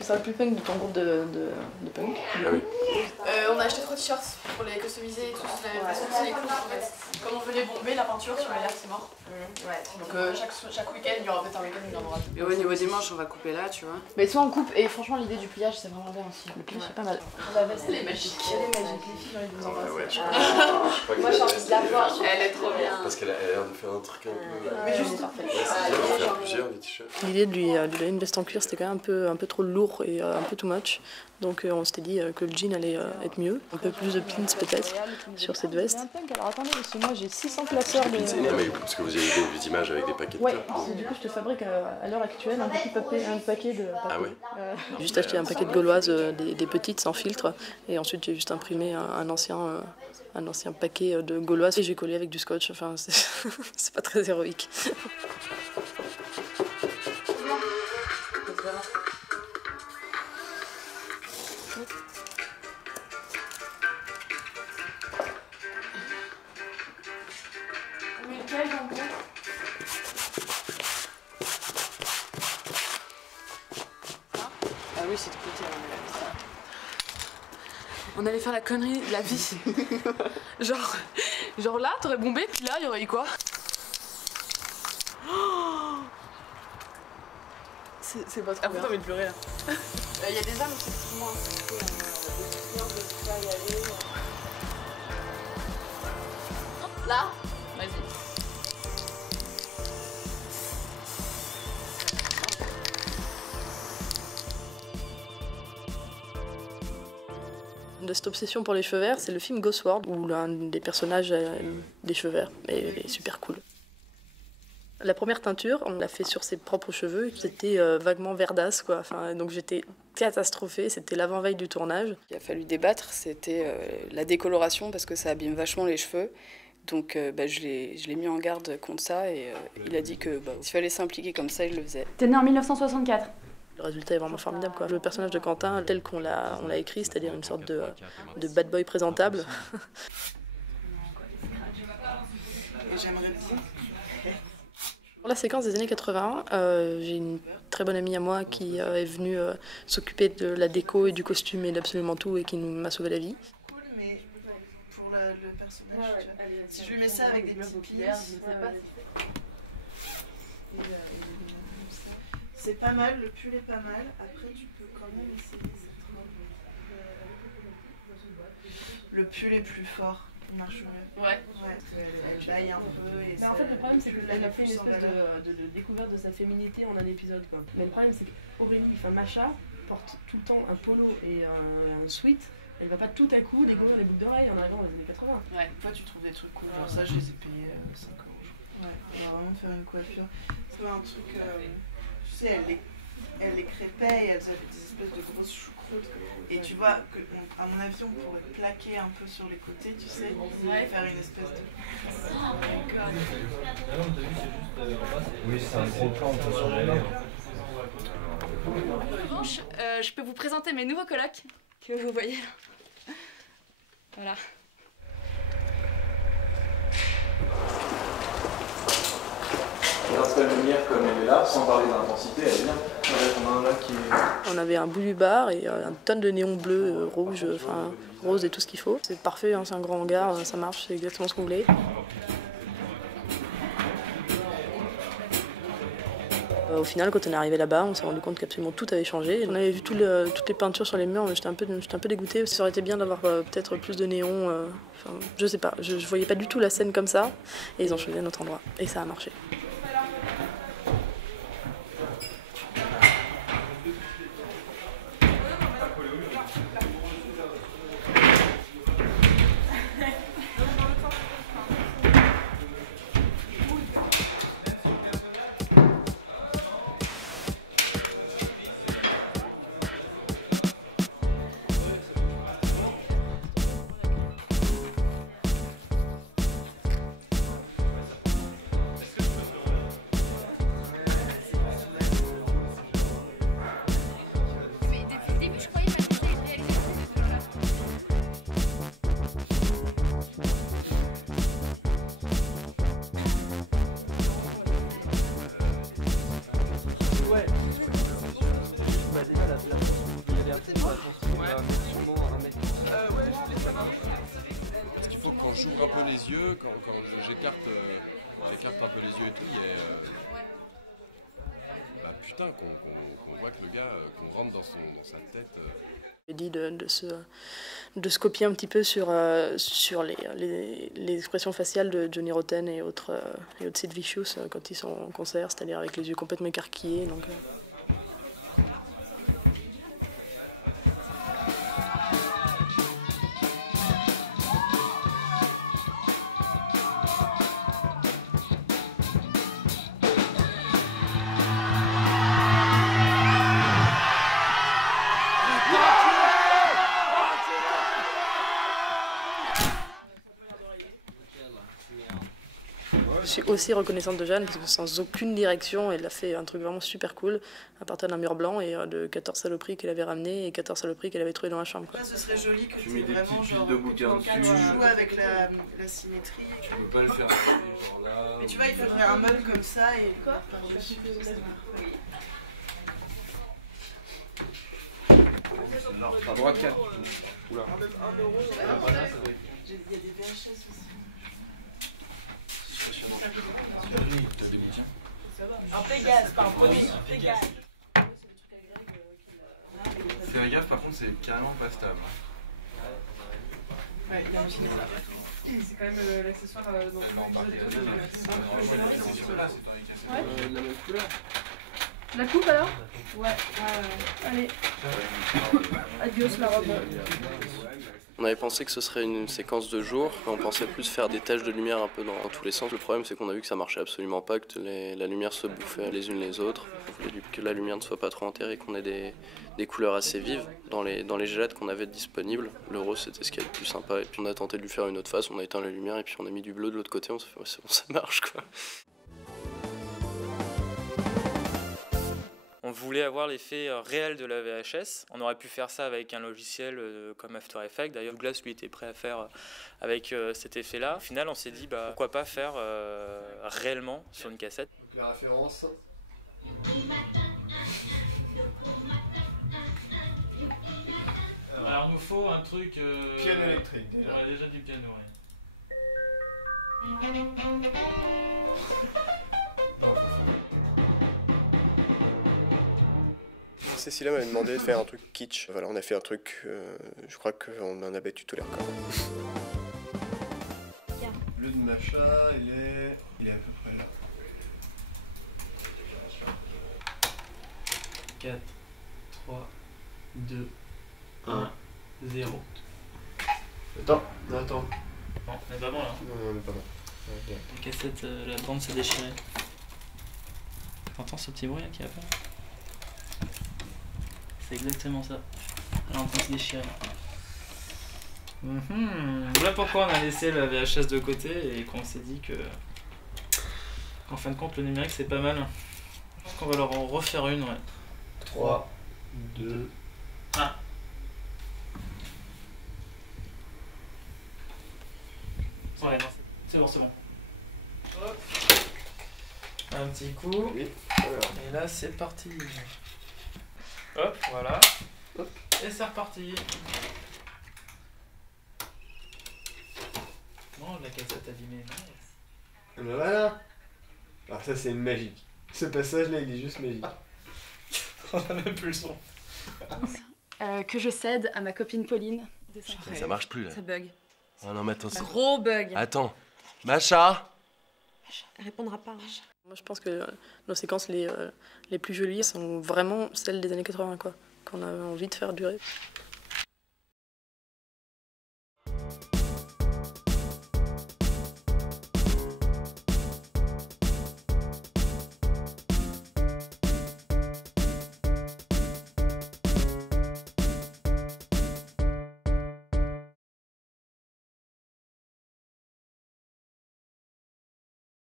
C'est ça le plus punk de ton groupe de punk. Ah oui. On a acheté 3 t-shirts pour les customiser et tout, parce que les clous en fait. Comme on venait bomber la peinture sur l'air, c'est mort. Donc chaque week-end, il y aura peut-être un week-end où il y en aura. Et au niveau des manches, on va couper là, tu vois. Mais soit on coupe, et franchement l'idée du pliage c'est vraiment bien aussi. Le pliage c'est pas mal. La veste elle est magique. Elle est magique, les filles j'ai envie de vous embrasser. Ouais, Moi j'ai envie de la voir. Elle est trop bien. Parce qu'elle a l'air de faire un truc un peu... Mais juste parfait. Ouais, c'est bien de faire plusieurs des t-shirts. L'idée de lui donner une veste en cuir, c'était quand même un peu trop lourd et un peu too much. Donc on s'était dit que le jean allait être mieux. Un peu plus de pins peut-être sur cette veste. Alors attendez, parce que moi j'ai 600 placeurs de... Non mais parce que vous avez des images avec des paquets de Ouais, plats. du coup je te fabrique à l'heure actuelle un paquet de papier. Ah ouais. J'ai juste acheté un paquet de gauloises, des petites sans filtre. Et ensuite j'ai juste imprimé un ancien paquet de gauloises et j'ai collé avec du scotch. Enfin c'est pas très héroïque. Ah oui, c'est de côté. On allait faire la connerie de la vie. genre là, t'aurais bombé, puis là, il y aurait eu quoi? C'est pas trop bien. T'as envie de pleurer là. Il y a des âmes aussi qui sont moins. Là, vas-y. De cette obsession pour les cheveux verts, c'est le film Ghostward où l'un des personnages a des cheveux verts et il est super cool. La première teinture, on l'a fait sur ses propres cheveux, c'était vaguement verdasse quoi. Enfin, donc j'étais catastrophée, c'était l'avant-veille du tournage. Il a fallu débattre, c'était la décoloration parce que ça abîme vachement les cheveux. Donc je l'ai mis en garde contre ça et il a dit que s'il fallait s'impliquer comme ça, il le faisait. T'es né en 1964. Le résultat est vraiment formidable quoi. Le personnage de Quentin, tel qu'on l'a écrit, c'est-à-dire une sorte de bad boy présentable. Et j'aimerais bien. Pour la séquence des années 80, j'ai une très bonne amie à moi qui est venue s'occuper de la déco et du costume et d'absolument tout et qui m'a sauvé la vie. Cool, mais pour le personnage, si je lui mets ça avec des petits plis, c'est pas mal, le pull est pas mal. Après, tu peux quand même essayer cette robe. Le pull est plus fort, il marche mieux. Ouais. Elle baille un peu. Et Mais en fait, le problème, c'est qu'elle a fait une espèce de découverte de sa féminité en un épisode. Quoi. Mais le problème, c'est qu'Aurélie, enfin Macha, porte tout le temps un polo et un sweat. Elle va pas tout à coup découvrir les boucles d'oreilles en arrivant dans les années 80. Ouais, toi, tu trouves des trucs cool. Genre ça, je les ai payés 5 €. Ouais, on va vraiment faire une coiffure. C'est un truc. Tu sais, elle les crépait et elles avaient des espèces de grosses choucroutes. Et tu vois, à mon avis, on pourrait plaquer un peu sur les côtés, tu sais, et faire une espèce de. Oui, c'est un gros plan, on peut survoler. En revanche, je peux vous présenter mes nouveaux colocs que vous voyez là. Voilà. Grâce à la lumière comme elle est là, sans parler d'intensité, elle est bien. On a un lac qui est... On avait un bout du bar et une tonne de néons bleus, rouges, enfin rose et tout ce qu'il faut. C'est parfait, hein, c'est un grand hangar, ça marche, c'est exactement ce qu'on voulait. Au final, quand on est arrivé là-bas, on s'est rendu compte qu'absolument tout avait changé. On avait vu toutes les peintures sur les murs, mais j'étais un peu dégoûtée. Ça aurait été bien d'avoir peut-être plus de néons. Enfin, je sais pas, je voyais pas du tout la scène comme ça. Et ils ont choisi un autre endroit. Et ça a marché. un peu les yeux, quand j'écarte un peu les yeux et tout, il y a... Bah putain, qu'on voit que le gars, qu'on rentre dans sa tête... J'ai dit de se copier un petit peu sur les expressions faciales de Johnny Rotten et autres Sid Vicious quand ils sont en concert, c'est-à-dire avec les yeux complètement écarquillés. Donc, Je suis aussi reconnaissante de Jeanne parce que sans aucune direction, elle a fait un truc vraiment super cool à partir d'un mur blanc et de 14 saloperies qu'elle avait ramenées et 14 saloperies qu'elle avait trouvées dans la chambre. Quoi. Là, ce serait joli que Tu mets des vraiment, petites genre, piles de bouquins tu dessus. joues avec la symétrie. Tu peux pas le faire genre là. Mais tu vois, il faudrait un meuble comme ça et... À droite, 4. Oula. Il y a des VHS aussi. Un Pégase, pas un poney, un Pégase. Fais gaffe, par contre, c'est carrément pas stable. Ouais, il y a un gilet. C'est quand même l'accessoire dans Non, par contre, la même couleur. La coupe alors? Ouais. Allez. Adios la robe. On avait pensé que ce serait une séquence de jour, on pensait plus faire des taches de lumière un peu dans tous les sens. Le problème c'est qu'on a vu que ça marchait absolument pas, que la lumière se bouffait les unes les autres. On voulait que la lumière ne soit pas trop enterrée, qu'on ait des couleurs assez vives dans les gélades qu'on avait disponibles. Le rose c'était ce qui est le plus sympa et puis on a tenté de lui faire une autre face, on a éteint la lumière et puis on a mis du bleu de l'autre côté, on s'est fait ouais, c'est bon, ça marche quoi. On voulait avoir l'effet réel de la VHS. On aurait pu faire ça avec un logiciel comme After Effects. D'ailleurs, Douglas lui était prêt à faire avec cet effet-là. Au final, on s'est dit pourquoi pas faire réellement sur une cassette. Donc la référence. Alors, il nous faut un truc. Piano électrique déjà. Ouais, déjà du piano. Cécilia m'avait demandé de faire un truc kitsch. Voilà, on a fait un truc, je crois qu'on en a battu tous les records. Le de Macha, il est à peu près là. 4, 3, 2, 1, 0. Attends. Bon, on est pas bon là. Non, on est pas bon. La cassette, la bande s'est déchirée. T'entends ce petit bruit là qui a pas? C'est exactement ça. Elle est en train de se déchirer. Voilà pourquoi on a laissé la VHS de côté et qu'on s'est dit que qu'en fin de compte le numérique c'est pas mal. Je pense qu'on va leur en refaire une, ouais. 3, 2, 1. Ouais, non, c'est bon, c'est bon. Hop. Un petit coup. Oui. Et là c'est parti. Hop, voilà. Hop. Et c'est reparti. Bon, la cassette abîmée. Et ben voilà. Alors ça c'est magique. Ce passage là il est juste magique. On a même plus le son. Que je cède à ma copine Pauline. Ça marche plus là. Ça bug. Ah non mais attends. Gros bug. Attends. Macha. Elle répondra pas. moi je pense que nos séquences les plus jolies sont vraiment celles des années 80 quoi, qu'on a envie de faire durer.